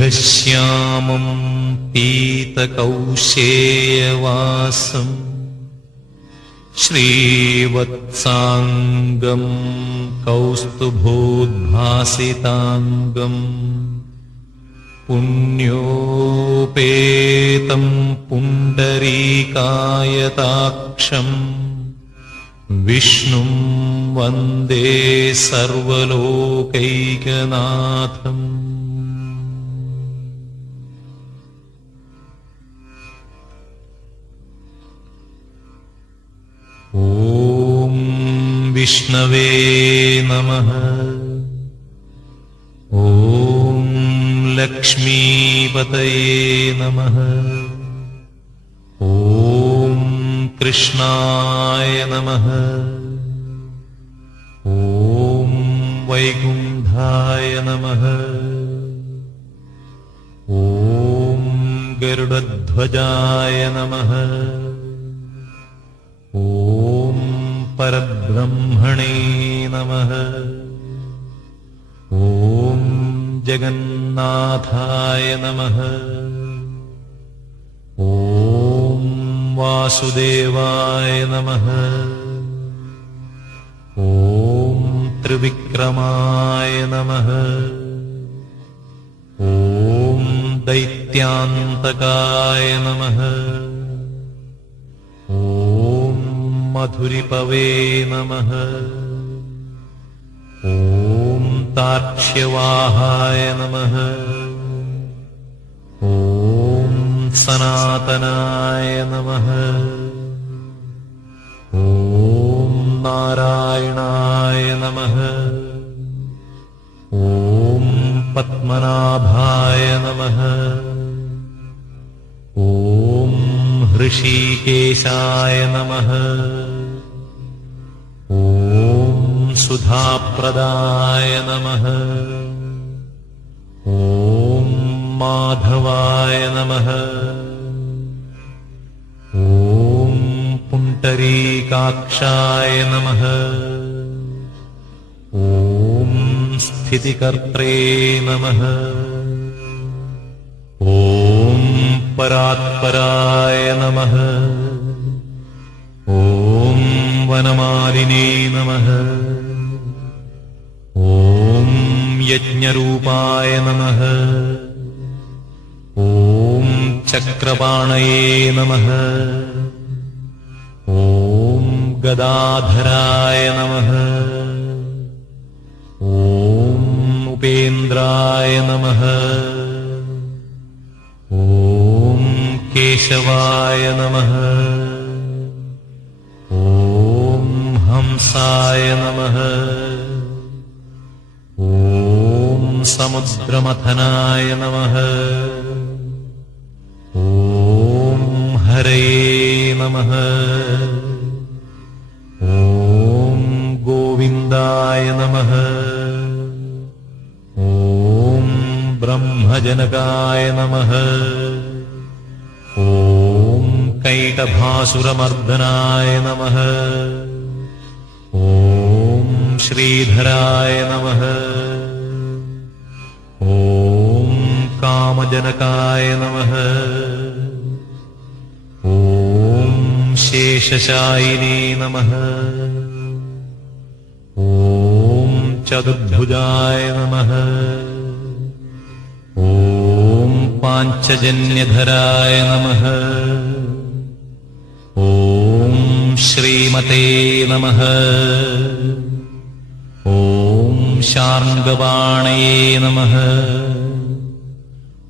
മേഘശ്യാമം പീതകൗശേയവാസം ശ്രീവത്സാംഗം കൗസ്തുഭോദ്ഭാസിതാംഗം പുണ്യോപേതം പുണ്ഡരീകായതാക്ഷം വിഷ്ണും വന്ദേ സർവലോകൈകനാഥം. ഓം വിഷ്ണവേ നമഃ. ഓം ലക്ഷ്മീപതയേ നമഃ. ഓം കൃഷ്ണായ നമഃ. ഓം വൈകുണ്ഠായ നമഃ. ഓം ഗരുഡധ്വജായ നമഃ. ഓം പരബ്രഹ്മണേ നമഃ. ഓം ജഗന്നാഥായ നമഃ. ഓം വാസുദേവായ നമഃ. ഓം ത്രിവിക്രമായ നമഃ. ഓം ദൈത്യാന്തകായ നമഃ. ഓം മധുരിപവേ നമഃ. ഓം താക്ഷ്യവാഹായ നമഃ. ഓം സനാതനായ നമഃ. ഓം നാരായണായ നമഃ. ഓം പത്മനാഭായ നമഃ. ഓം ഹൃഷീകേശായ നമഃ. ഓം സുധാപ്രദായ നമഃ. ഓം മാധവായ നമഃ. ഓം പുണ്ഡരീകാക്ഷായ നമഃ. ഓം സ്ഥിതികർത്രേ നമഃ. ഓം പരാത്പരായ നമഃ. ഓം വനമാലിനേ നമഃ. ഓം യജ്ഞരൂപായ നമഃ. ഓം ചക്രപാണയേ നമഃ. ഓം ഗദാധരായ നമഃ. ഓം ഉപേന്ദ്രായ നമഃ. ഓം കേശവായ നമഃ. ഓം ഹംസായ നമഃ. ഓം സമുദ്രമഥനായ നമഃ. ഓം ഹരയേ നമഃ. ഓം ഗോവിന്ദായ നമഃ. ഓം ബ്രഹ്മജനകായ നമഃ. ഓം കൈടഭാസുരമർദ്ദനായ നമഃ. ഓം ശ്രീധരായ നമഃ. ഓം കാമജനകായ നമഃ. ഓം ശേഷശായിനേ നമഃ. ഓം ചതുർഭുജായ നമഃ. ഓം പാഞ്ചജന്യധരായ നമഃ. ഓം ശ്രീമതേ നമഃ. ഓം ശാർംഗപാണയേ നമഃ.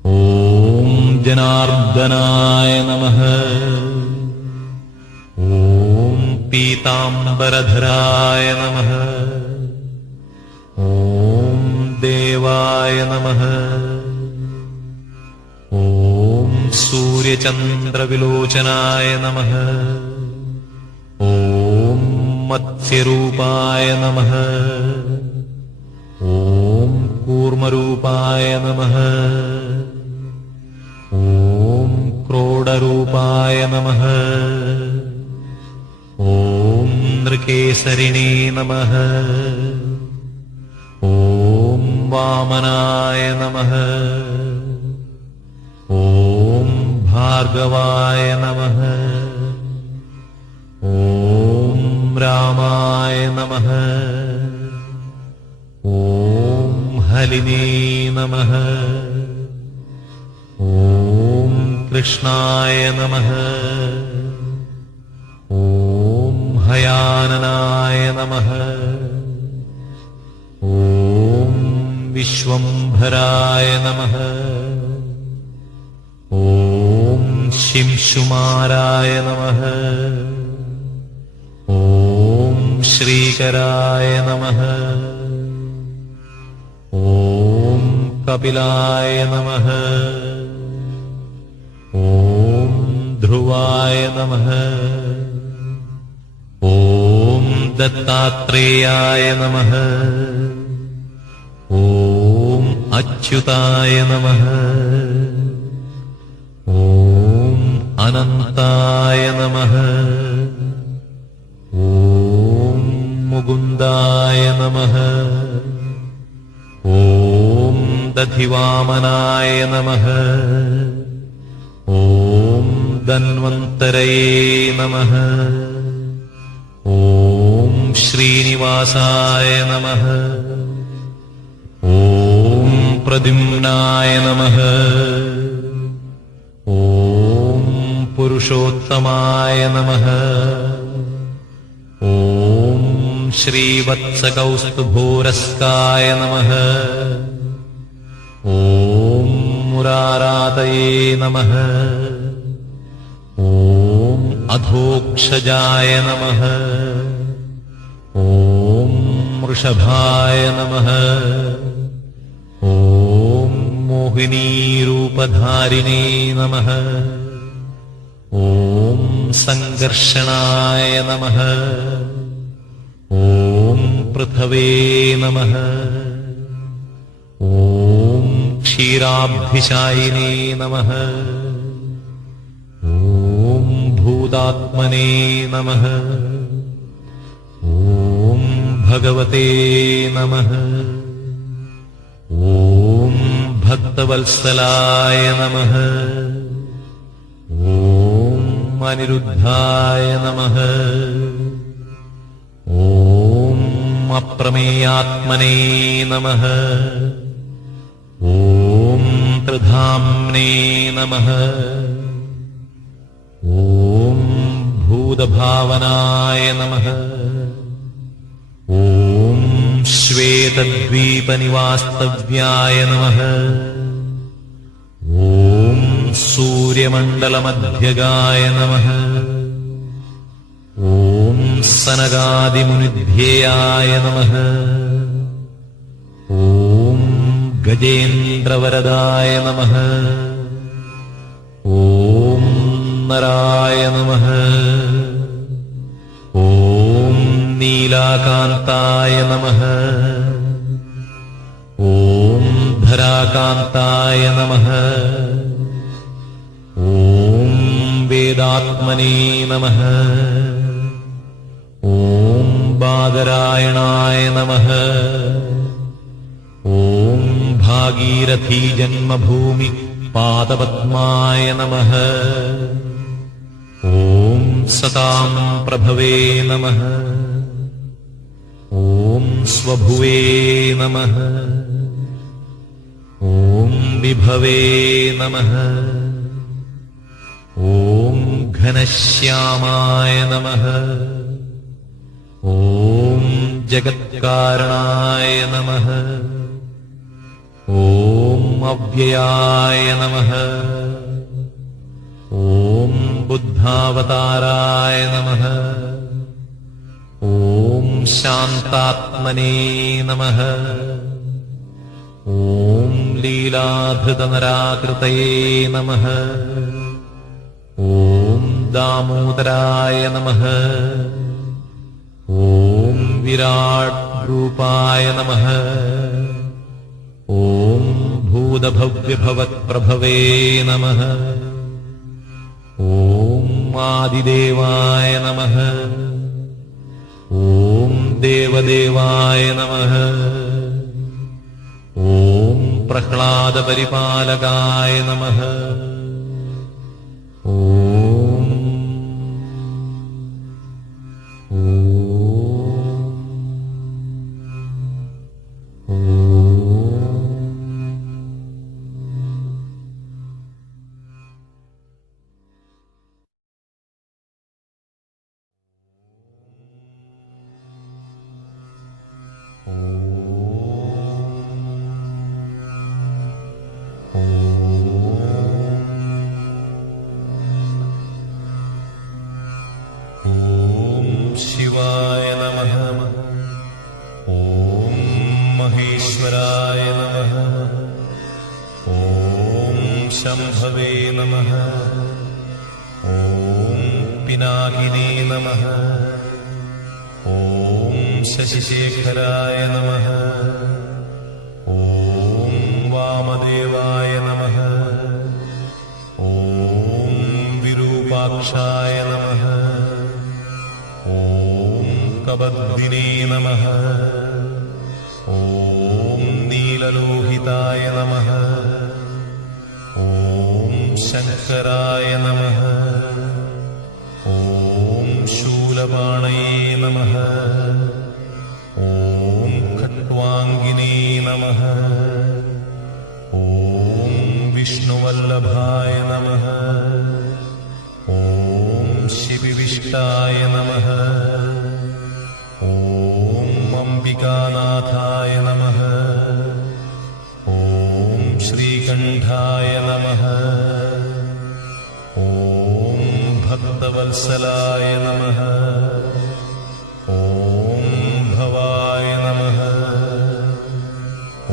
ഓം ജനാർദ്ദനായ നമഃ. ഓം പീതാംബരധരായ നമഃ. ഓം ദേവായ നമഃ. ഓം സൂര്യചന്ദ്രവിലോചനായ നമഃ. ഓം മത്സ്യരൂപായ നമഃ. ഓം കൂർമ്മരൂപായ നമഃ. ഓം ക്രോഡരൂപായ നമഃ. ഓം നൃകേസരിണേ നമഃ. ഓം വാമനായ നമഃ. ഓം ഭാർഗവായ നമഃ. ഓം രാമായ നമഃ. ഓം ഹലിനേ നമഃ. ഓം കൃഷ്ണായ നമഃ. ഓം ഹയാനനായ നമഃ. ഓം വിശ്വംഭരായ നമഃ. ഓം ശിംശുമാരായ നമഃ. ഓം ശ്രീകരായ നമഃ. ഓം കപിലായ നമഃ. ഓം ധ്രുവായ നമഃ. ഓം ദത്താത്രേയായ നമഃ. ഓം അച്യുതായ നമഃ. ഓം അനന്തായ നമഃ. ഓം മുകുന്ദായ നമഃ. ഓം ദധിവാമനായ നമഃ. ഓം ധന്വന്തരയേ നമഃ. ഓം ശ്രീനിവാസായ നമഃ. ഓം പ്രദ്യുമ്നായ നമഃ. ഓം പുരുഷോത്തമായ നമഃ. ഓം ശ്രീവത്സകൗസ്തുഭോരസ്കായ നമഃ. ഓം മുരാരാതയേ നമഃ. ഓം അധോക്ഷജായ നമഃ. ഓം വൃഷഭായ നമഃ. ഓം മോഹിനീരൂപധാരിണേ നമഃ. ഓം സംഘർഷണായ നമഃ. ഓം പൃഥവേ നമഃ. ഓം ക്ഷീരാബ്ധിശായിനേ നമഃ. ഓം ഭൂതാത്മനേ നമഃ. ഓം ഭഗവതേ നമഃ. ഓം ഭക്തവത്സലായ നമഃ. ഓം അനിരുദ്ധായ നമഃ. ഓം അപ്രമേയാത്മനേ നമഃ. ഓം ത്രിധാംനേ നമഃ. ഓം ഭൂതഭാവനായ നമഃ. ഓം ശ്വേതദ്വീപനിവാസ്തവ്യായ നമഃ. ഓം സൂര്യമണ്ഡലമധ്യഗായ നമഃ. ഓം സനകാദിമുനിധ്യേയായ നമഃ. ഓം ഗജേന്ദ്രവരദായ നമഃ. ഓം നരായ നമഃ. ഓം നീലാകാന്തായ നമഃ. ഓം ധരാകാന്തായ നമഃ. ഓം വേദാത്മനേ നമഃ. ഓം ബാദരായണായ നമഃ. ഓം ഭാഗീരഥീ ജന്മഭൂമി പാദപദ്മായ നമഃ. ഓം സതാം പ്രഭവേ നമഃ. ഓം സ്വഭുവേ നമഃ. ഓം വിഭവേ നമഃ. ഓം ഘനശ്യാമായ നമഃ. ഓം ജഗത്കാരണായ നമഃ. ഓം അവ്യയായ നമഃ. ഓം ബുദ്ധാവതാരായ നമഃ. ഓം ശാന്താത്മനേ നമഃ. ഓം ലീലാധൃതനരാകൃതയേ നമഃ. ഓം ദാമോദരായ നമഃ. വിരാട് രൂപായ നമഃ. ഓം ഭൂതഭവ്യഭവത്പ്രഭവേ നമഃ. ഓം ആദിദേവായ നമഃ. ഓം ദേവദേവായ നമഃ. ഓം പ്രഹ്ലാദപരിപാലകായ നമഃ. ഓം ശിവായ നമഃ. ഓം മഹേശ്വരായ നമഃ. ഓം ശംഭവേ നമഃ. ഓം പിനാകിനേ നമഃ. ഓം ശശിശേഖരായ നമഃ. ഓം വാമദേവായ നമഃ. ഓം വിരൂപാക്ഷായ നമഃ. ഓം കബദ്ധിനേ നമഃ. ഓം നീലലോഹിതായ നമഃ. ഓം ശങ്കരായ നമഃ. ഓം ശൂലപാണയേ നമഃ. ഓം ഖട്വാംഗിനേ നമഃ. ഓം വിഷ്ണുവല്ലഭായ നമഃ. ഓം ശിവിവിഷ്ടായ നമഃ. ഓം അംബികാനാഥായ നമഃ. ഓം ശ്രീകണ്ഠായ നമഃ. ഓം ഭക്തവത്സലായ നമഃ. ഓം ഭവായ നമഃ.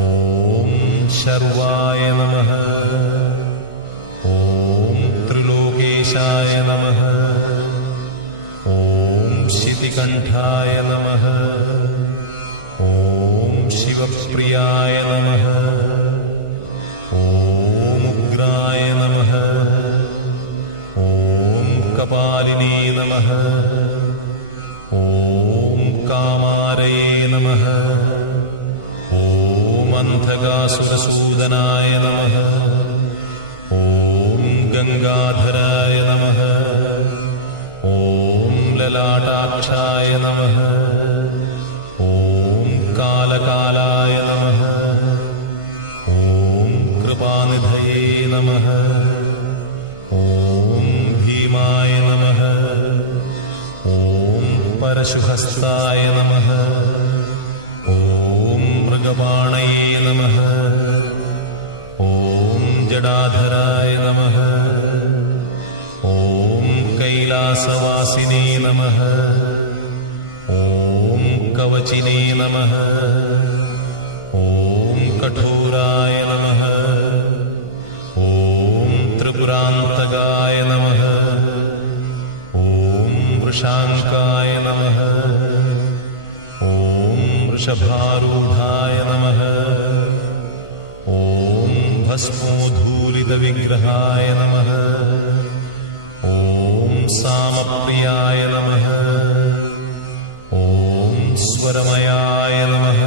ഓം ശർവായ നമഃ. ഓം ത്രിലോകേശായ നമഃ. ഓം ശിതികണ്ഠായ നമഃ. ഓം ശിവപ്രിയായ നമഃ. ഓം ഉഗ്രായ നമഃ. ഓം കപാലിനേ നമഃ. ഓം കാമാരയേ നമഃ. ഓം അന്ധകാസുരസൂദനായ നമഃ. ഓം ഗംഗാധരായ നമഃ. ഓം ലലാടാക്ഷായ നമഃ. ഓം കാലകാലായ നമഃ. ഓം കൃപാനിധയേ നമഃ. ഓം ഭീമായ നമഃ. ഓം പരശുഹസ്തായ നമഃ. ഓം മൃഗപാണയേ നമഃ. ഓം ജടാധരായ നമഃ. ഓം കൈലാസവാസിനേ നമഃ. ഓം കവചിനേ നമഃ. ഓം കഠോരായ നമഃ. ഓം ത്രിപുരാന്തകായ നമഃ. ഓം വൃഷാങ്കായ നമഃ. ഓം വൃഷഭാരൂഢായ നമഃ. ഓം ഭസ്മോധൂലിതവിഗ്രഹായ നമഃ. ഓം സാമപ്രിയായ നമഃ. ഓം സ്വരമയായ നമഃ.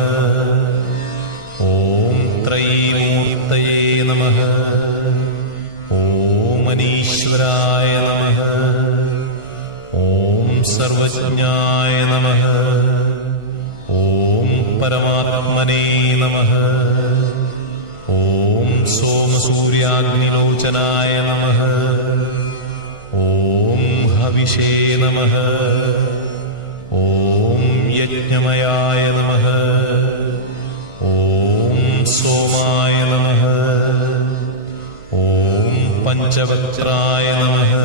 ഓം ത്രൈമൂർത്തയേ നമഃ. ഓം അനീശ്വരായ നമഃ. ഓം സർവജ്ഞായ നമഃ. ഓം പരമാത്മനേ നമഃ. ഓം സോമസൂര്യാഗ്നിലോചനായ നമഃ. ഓം ഹവിഷേ നമഃ. ഓം യജ്ഞമയായ നമഃ. ഓം സോമായ നമഃ. ഓം പഞ്ചവക്ത്രായ നമഃ.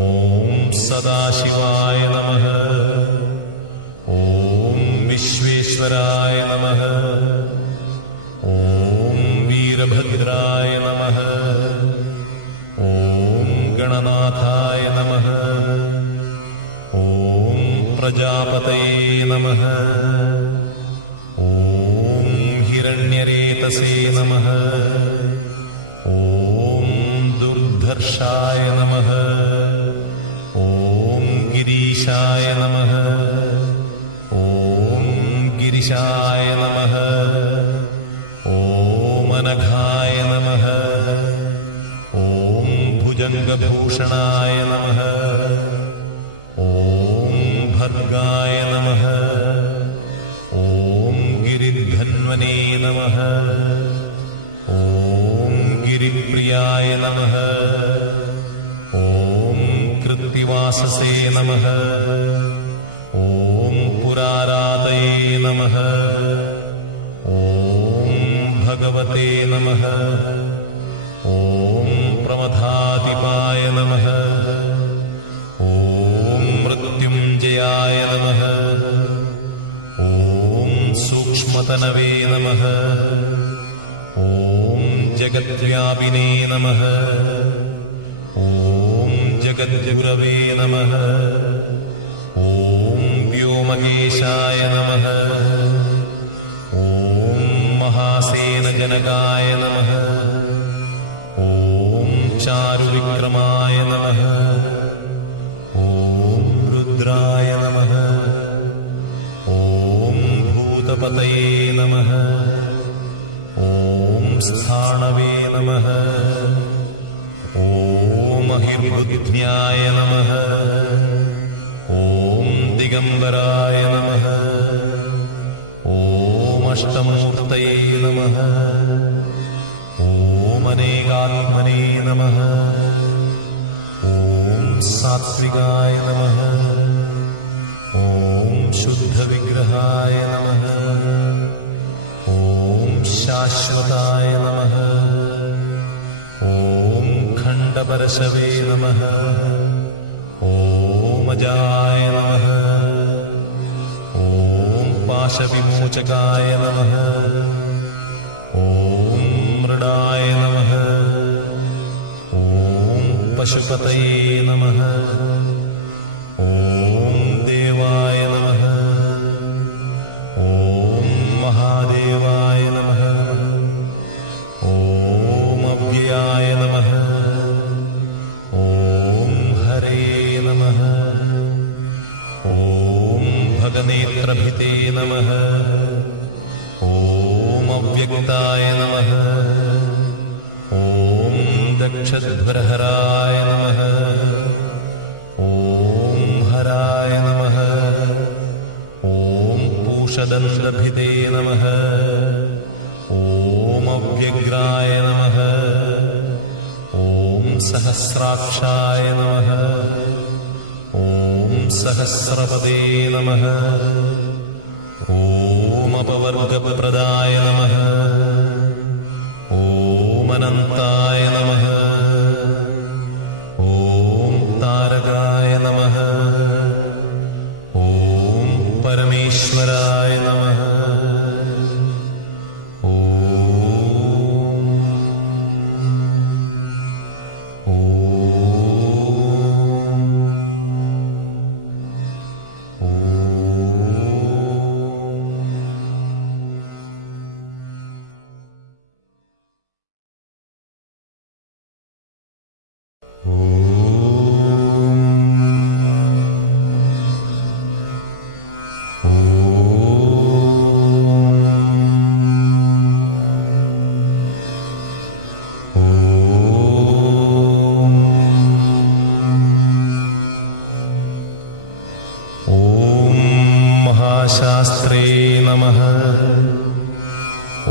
ഓം സദാശിവായ നമഃ. ഓം വിശ്വേശ്വരായ നമഃ. ഓം വീരഭദ്രായ നമഃ. ഓം ഗണനാഥായ നമഃ. ഓം പ്രജാപതയേ നമഃ. ഓം ഹിരണ്യരേതസേ നമഃ. ഓം ദുർധർഷായ നമഃ. ഓം ഗിരീശായ നമഃ. ഓം ഗിരിശായ നമഃ. ഓം അനഘായ നമഃ. ഓം ഭുജംഗഭൂഷണായ നമഃ. ഓം ഭർഗായ നമഃ. ഓം ഗിരിധന്വനേ നമഃ. ഓം ഗിരിപ്രിയായ നമഃ. ഓം കൃത്തിവാസസേ നമഃ. ഓം പുരാരാതയേ നമഃ. ഓം ഭഗവതേ നമഃ. ഓം പ്രമഥാധിപായ നമഃ. ഓം മൃത്യുഞ്ജയായ നമഃ. ഓം സൂക്ഷ്മതനവേ നമഃ. ഓം ജഗദ്വ്യാപിനേ നമഃ. ഓം ജഗദ്ഗുരവേ നമഃ. ഓം വ്യോമകേശായ നമഃ. ഓം മഹാസേനജനകായ നമഃ. ഓം ചാരുവിക്രമായ നമഃ. ഓം രുദ്രായ നമഃ. ഓം ഭൂതപതയേ നമഃ. ഓം സ്ഥാണവേ നമഃ. ഓം അഹിർബുദ്ധ്യായ നമഃ. ഓം ദിഗംബരായ നമഃ. ഓം അഷ്ടമൂർത്തയേ നമഃ. ഓം അനേകാത്മനേ നമഃ. ഓം സാത്വികായ നമഃ. ഓം ശുദ്ധവിഗ്രഹായ നമഃ. ഓം ശാശ്വതായ നമഃ. ഓം ഖണ്ഡപരശവേ നമഃ. ഓം അജായ നമഃ. ഓം പാശവിമോചകായ നമഃ. ഓം മൃഡായ നമഃ. ഓം പശുപതയേ നമഃ. ഓം ദേവായ നമഃ. ഓം മഹാദേവായ നമഃ. ഓം അവ്യയായ നമഃ. ഓം ഹരേ നമഃ. ഓം ഭഗനേത്രഭിതേ നമഃ. ഓം അവ്യക്തായ നമഃ. ഓം ദക്ഷധ്വരഹരായ നമഃ. ഓം ഹരായ നമഃ. ഓം പൂഷദന്തഭിതേ നമഃ. ഓം അവ്യഗ്രായ നമഃ. ഓം സഹസ്രാക്ഷായ നമഃ. ഓം സഹസ്രപദേ നമഃ. ഓം അപവർഗപ്രദായ നമഃ. ഓം അനന്തായ നമഃ. ഓം താരകായ നമഃ. ഓം പരമേശ്വരായ നമഃ. ശാസ്ത്രേ നമഃ.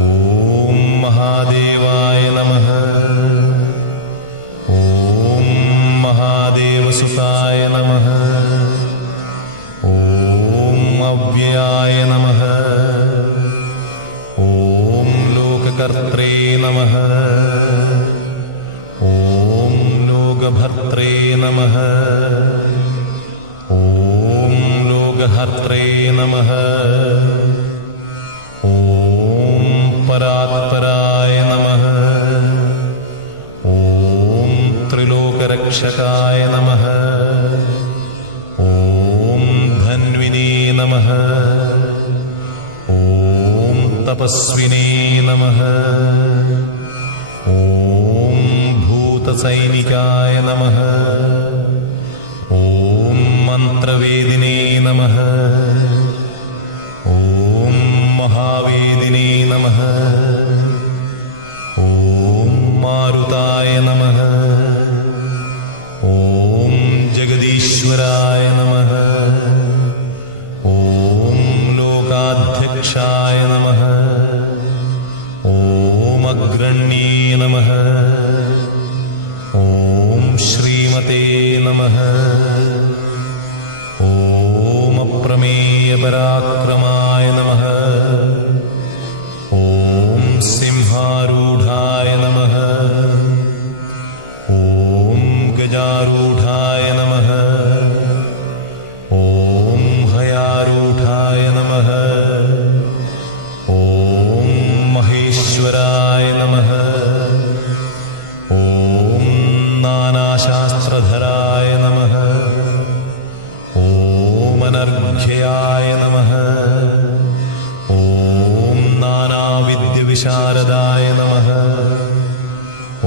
ഓം മഹാദേവായ നമഃ. ഓം മഹാദേവസുതായ നമഃ. ഓം അവ്യയായ നമഃ. ഓം ലോകകർത്രേ നമഃ. ഓം ലോകഭർത്രേ നമഃ. ഓം ലോകഹർത്രേ നമഃ. ഓം പരാത്പരായ നമഃ. ഓം ത്രിലോകരക്ഷകായ നമഃ. ഓം ധന്വി നമഃ. ഓം തപസ്വിനേ നമഃ. ഓം ഭൂതസൈനികായ നമഃ. ഓം മന്ത്രവേദിനേ നമഃ. ഓം മഹാവേദിനേ നമഃ. ഓം മാരുതായ നമഃ. ഓം ജഗദീശ്വരായ നമഃ. ഓം ലോകാധ്യക്ഷായ നമഃ. ഓം അഗ്രണ്യേ നമഃ. ഓം ശ്രീമതേ നമഃ. ഓം അപ്രമേയ പരാക്രമായ നമഃ. ഓം സിംഹാരൂഢായ നമഃ. ഓം ഗജാരൂഢായ നമഃ. ഓം ഹയാരൂഢായ നമഃ. ഓം മഹേശ്വരായ നമഃ. ഓം നാനാശാസ്ത്രധരായ നമഃ. ഓം അനർഘ്യായ നമഃ. ഓം നാനാവിദ്യവിശാരദായ നമഃ.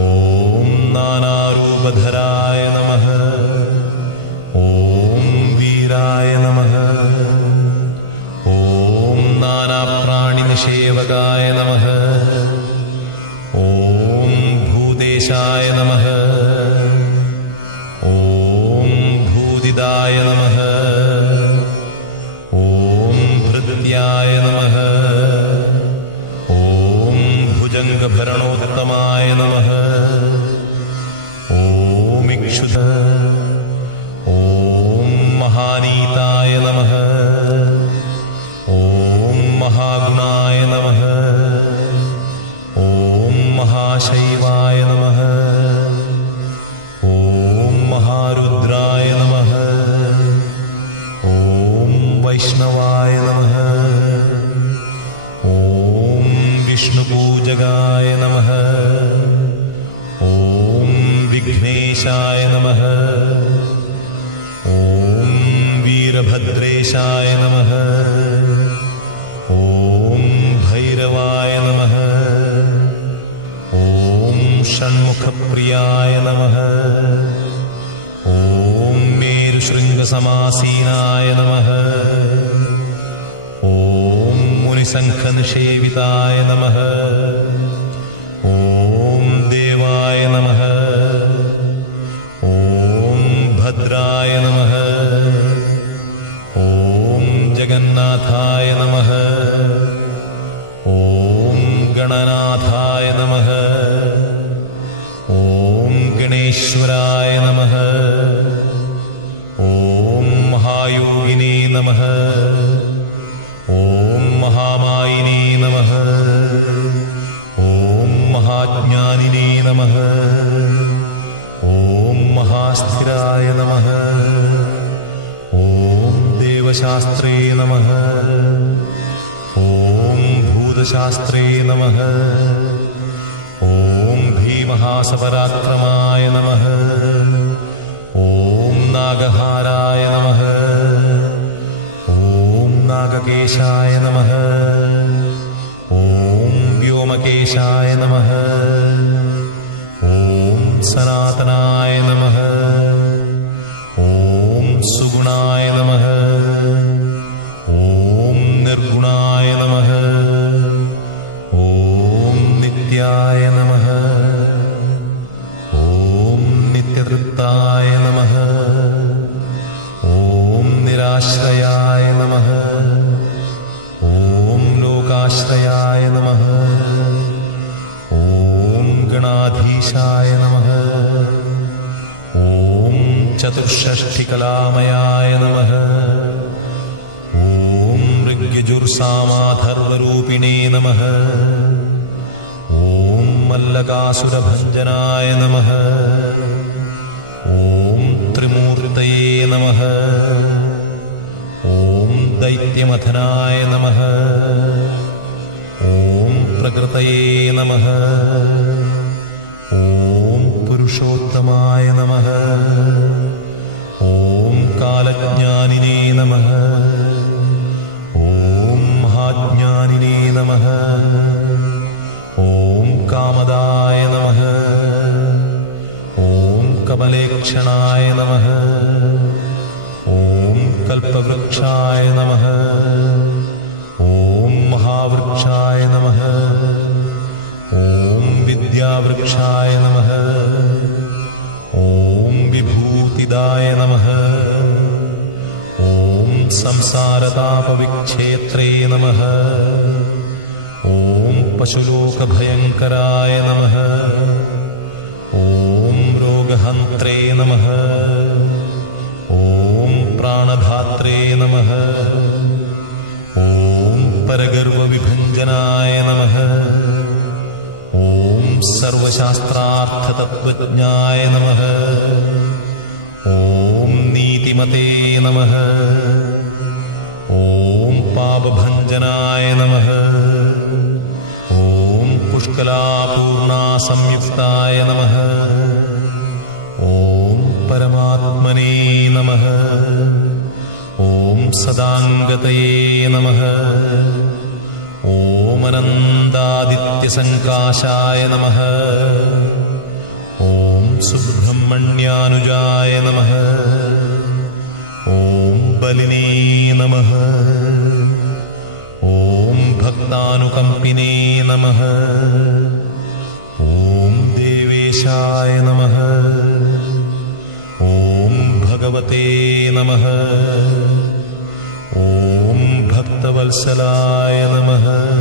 ഓം നാനാരൂപധരായ നമഃ. ഓം വീരായ നമഃ. ഓം നാനാപ്രാണിനിഷേവകായ നമഃ. ഓം ഭൂതേശായ നമഃ. ഓം ഭൂതിദായ നമഃ. ഓം ഭൃത്യായ നമഃ. ഓം ഭുജംഗഭരണോത്തമായ നമഃ. ഓം ഇക്ഷുത. ഓം മഹാനീതായ നമഃ. ഓം മഹാഗുണായ നമഃ. ഓം മഹാശൈവായ നമഃ. ഓം മഹാരുദ്രായ നമഃ. ഓം വൈഷ്ണവായ നമഃ. ഓം വിഷ്ണുപൂജകായ നമഃ. ഓം വിഘ്നേശായ നമഃ. ഓം വീരഭദ്രേശായ നമഃ. ഓം ഭൈരവായ നമഃ. ഓം ഷൺമുഖപ്രിയായ നമഃ. ഓം മേരുശൃംഗസമാസീനായ നമഃ. ഓം മുനിസംഘനിഷേവിതായ നമഃ. ഓം ദേവായ നമഃ. ഓം ഭദ്രായ നമഃ. ഓം ജഗന്നാഥായ നമഃ. ഓം ഗണനാഥായ നമഃ. ഓം ഗണേശ്വരായ നമഃ. ഓം മഹായോഗിനേ നമഃ. ഓം മഹാമായിനേ നമഃ. ഓം മഹാജ്ഞാനിനേ നമഃ. ഓം മഹാസ്ഥിരായ നമഃ. ഓം ദേവശാസ്ത്രേ നമഃ. ഓം ഭൂതശാസ്ത്രേ നമഃ. ഓം ഭീമഹാസപരാക്രമായ നമഃ. ഓം നാഗഹാരായ നമഃ. ഓം നാഗകേശായ നമഃ. ഓം വ്യോമകേശായ നമഃ. ഓം സനാതനായ നമഃ. ഓം സുഗുണായ നമഃ. ഓം നിർഗുണായ നമഃ. ഓം നിത്യായ നമഃ. ഓം നിത്യതൃപ്തായ നമഃ. ഓം നിരാശ്രയായ നമഃ. ഓം ലോകാശ്രയായ നമഃ. ഓം ഗണാധീശായ നമഃ. ഓം ചതുഷ്ഷഷ്ടികലാമയായ നമഃ. ഓം ഋഗ്യജുർസാമാധർവരൂപിണേ നമഃ. ഓം മല്ലകാസുരഭഞ്ജനായ നമഃ. ഓം ത്രിമൂർത്തയേ നമഃ. ഓം ദൈത്യമഥനായ നമഃ. ഓം പ്രകൃതയേ നമഃ. ഓം പുരുഷോത്തമായ നമഃ. ഓം കാലജ്ഞാനിനേ നമഃ. പരിരക്ഷണായ നമഃ. ഓം കൽപ്പവൃക്ഷായ നമഃ. ഓം മഹാവൃക്ഷായ നമഃ. ഓം വിദ്യാവൃക്ഷായ നമഃ. ഓം വിഭൂതിദായ നമഃ. ഓം സംസാരതാപവിക്ഷേത്രേ നമഃ. ഓം പശുലോകഭയങ്കരായ നമഃ. ഓം രോഗഹന്ത്രേ നമഃ. ഓം പ്രാണധാത്രേ നമഃ. ഓം പരഗർവവിഭഞ്ജനായ നമഃ. ഓം സർവശാസ്ത്രാർത്ഥതത്വജ്ഞായ നമഃ. ഓം നീതിമതേ നമഃ. ഓം പാപഭഞ്ജനായ നമഃ. ഓം പുഷ്കലാപൂർണാസംയുക്തായ നമഃ. ഓം പരമാത്മനേ നമഃ. ഓം സദാംഗതയേ നമഃ. ഓം അനന്താദിത്യസങ്കാശായ നമഃ. ഓം സുബ്രഹ്മണ്യാനുജായ നമഃ. ഓം ബലിനേ നമഃ. ഓം ഭക്താനുകമ്പിനേ നമഃ. ഓം ദേവേശായ നമഃ. ഓം ഭഗവതേ നമഃ. ഓം ഭക്തവത്സലായ നമഃ.